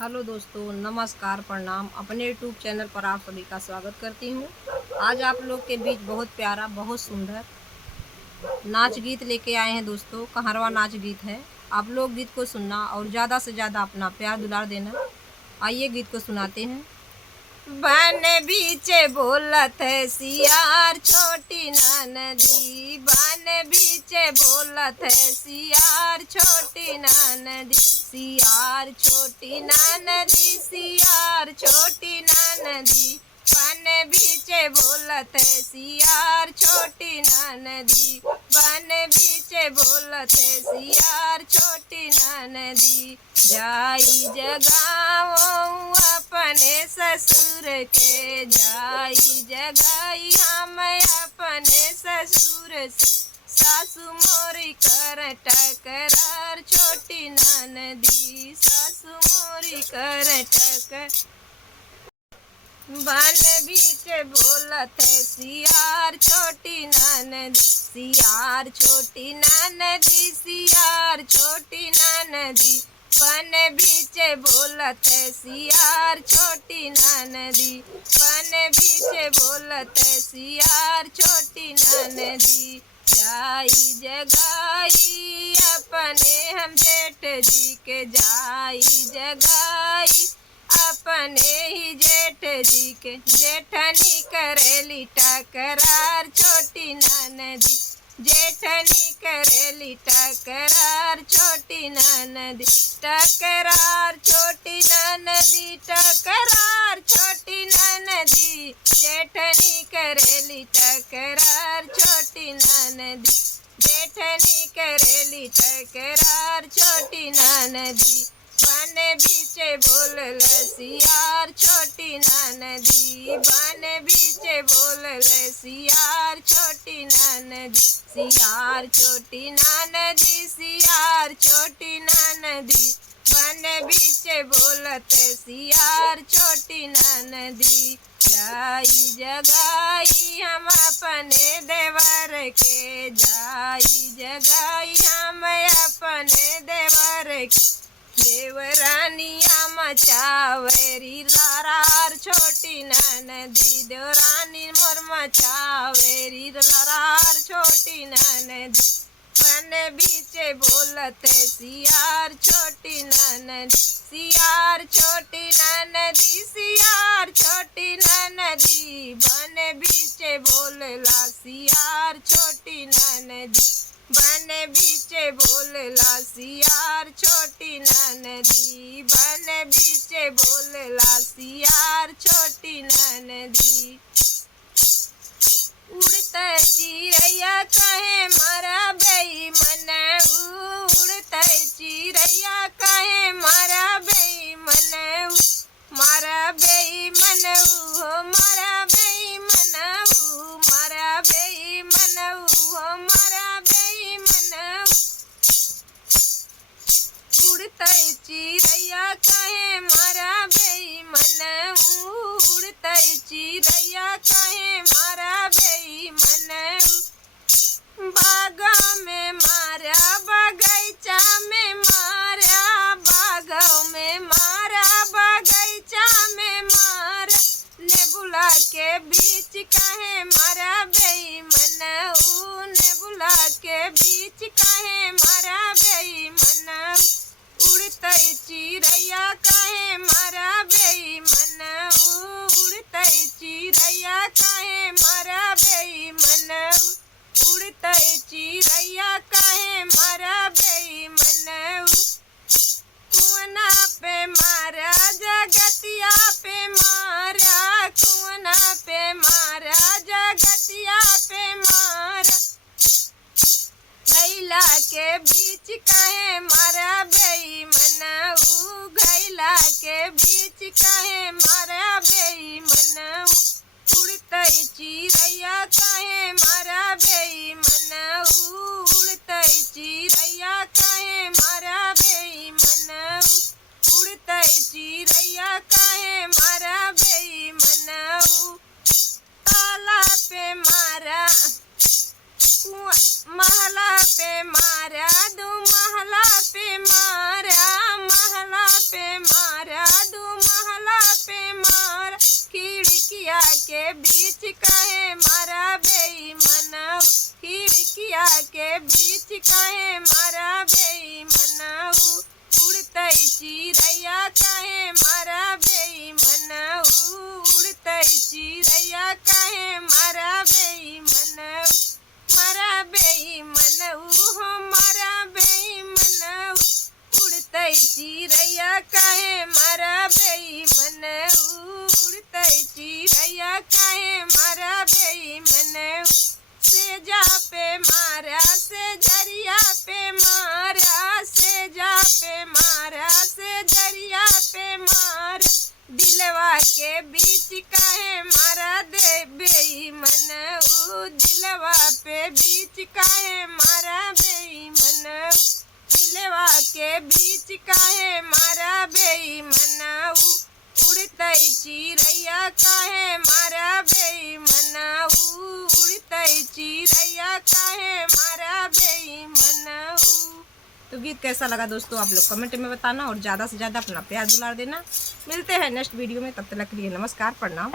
Hello दोस्तों, नमस्कार, प्रणाम। अपने यूट्यूब चैनल पर आप सभी का स्वागत करती हूँ। आज आप लोग के बीच बहुत प्यारा, बहुत सुंदर नाच गीत लेके आए हैं दोस्तों। कहारवा नाच गीत है। आप लोग गीत को सुनना और ज़्यादा से ज़्यादा अपना प्यार दुलार देना। आइए गीत को सुनाते हैं। बन बीचे बोलत है सियार छोटी नदी, बन बीचे बोलत है सियार छोटी नदी, सियार छोटी नदी, सियार छोटी नदी, बन बीचे बोलत है सियार छोटी नदी, बन बीचे बोलत है सियार छोटी नदी, जाई जगाओ अपने ससुर के, जाई जगाई हम अपने ससुर से, सासु मोरी कर टकरार छोटी ननदी, सासु मोरी कर टकर। बन बीच बोलत है सियार छोटी ननदी, सियार छोटी ननदी, सियार छोटी ननदी, बन बीच बोलत है सियार छोटी ननदी, बन बीच बोलत है सियार छोटी ननदी, जाई जगाई अपने हम जेठ जी के, जाई जगाई अपने ही जेठ जी के, जेठनी करेली टकरार छोटी ननदी, जेठनी करेली टकरार छोटी ननदी, टकरार छोटी ननदी, टकरार छोटी ननदी, जेठनी करेली टकरार छोटी ननदी, जेठनी करेली टकरार छोटी ननदी, बन बीचे बोलल सियार छोटी ननदी, बन बीचे बोलल सियार छोटी ननदी, सियार छोटी ननदी, सियार छोटी ननदी, बन बीचे बोलत सियार छोटी ननदी, जाई जगाई हम अपने देवर के, जाई जगाई हम अपने देवर के, देवरानिया मचावेरी लरार छोटी ननदी, देवरानी मोर मचावेरी लरार छोटी ननदी, बन बीचे बोलत सियार छोटी ननदी, सियार छोटी ननदी, सियार छोटी ननदी, बन बीचे बोलला सियार छोटी ननदी, बन बीचे बोलला सियार छोटी ननदी, बन बीचे बोलला सियार छोटी ननदी, उड़त चिड़ैया कहे मारा बेईमन, उड़त चिड़ैया कहे मारा बेईमन, मारा बेईमन हो मारा बेईमन, मारा बेईमन हो मारा बेईमन, उड़त चिड़ैया कहे मारा बेईमन, उड़त चिड़ैया कहे मारा बेईमन, बागों में मारा बगीचा में मारा, बागों में मारा बगीचा में मारा, नेबुला के बीच कहे मारा बेईमन, नेबुला के बीच कहे मारा बेईमन, उड़त चिड़ैया कहे मारा बेईमन, उड़त चिड़ैया कहे मारा बेईमन, उड़त चिड़ैया कहे मारा बेईमन, कुआना पे मारा जगतिया पे मारा, कुआना पे मारा जगतिया पे मारा, घैला के बीच कहे मारा बेईमन, घैला के बीच कहे मारा बेईमन, उड़त चिड़ैया कहे मारा बेईमन, उड़त चिड़ैया कहे मारा बेईमन, उड़त चिड़ैया कहे मारा बेईमन, ताला पे मारा महला पे मारा, दो महला पे मारा, महला पे मारा, के बीच काहे मारा बेईमानऊ, खिड़किया के बीच काहे मारा बेईमानऊ, उड़तै चिड़ैया काहे मारा बेईमानऊ, उड़तै चिड़ैया काहे मारा बेईमानऊ, मारा बेईमानऊ हो मारा बेईमानऊ, उड़तै चिड़ैया काहे मारा बेईमानऊ, उड़तै चिड़ैया काहे मारा बेईमानऊ, सेजा पे मारा से जरिया पे मारा, सेजा पे मारा से जरिया पे मारा, दिलवा के बीच काहे मारा दे बेईमानऊ, दिलवा पे बीच काहे मारा बेईमानऊ, दिलवा के बीच काहे मारा बेईमानऊ, उड़तै चिड़ैया काहे मारा बेईमानऊ, उड़तै चिड़ैया काहे मारा बेईमानऊ। तो गीत कैसा लगा दोस्तों आप लोग कमेंट में बताना और ज़्यादा से ज़्यादा अपना प्यार दुलार देना। मिलते हैं नेक्स्ट वीडियो में, तब तक के लिए नमस्कार प्रणाम।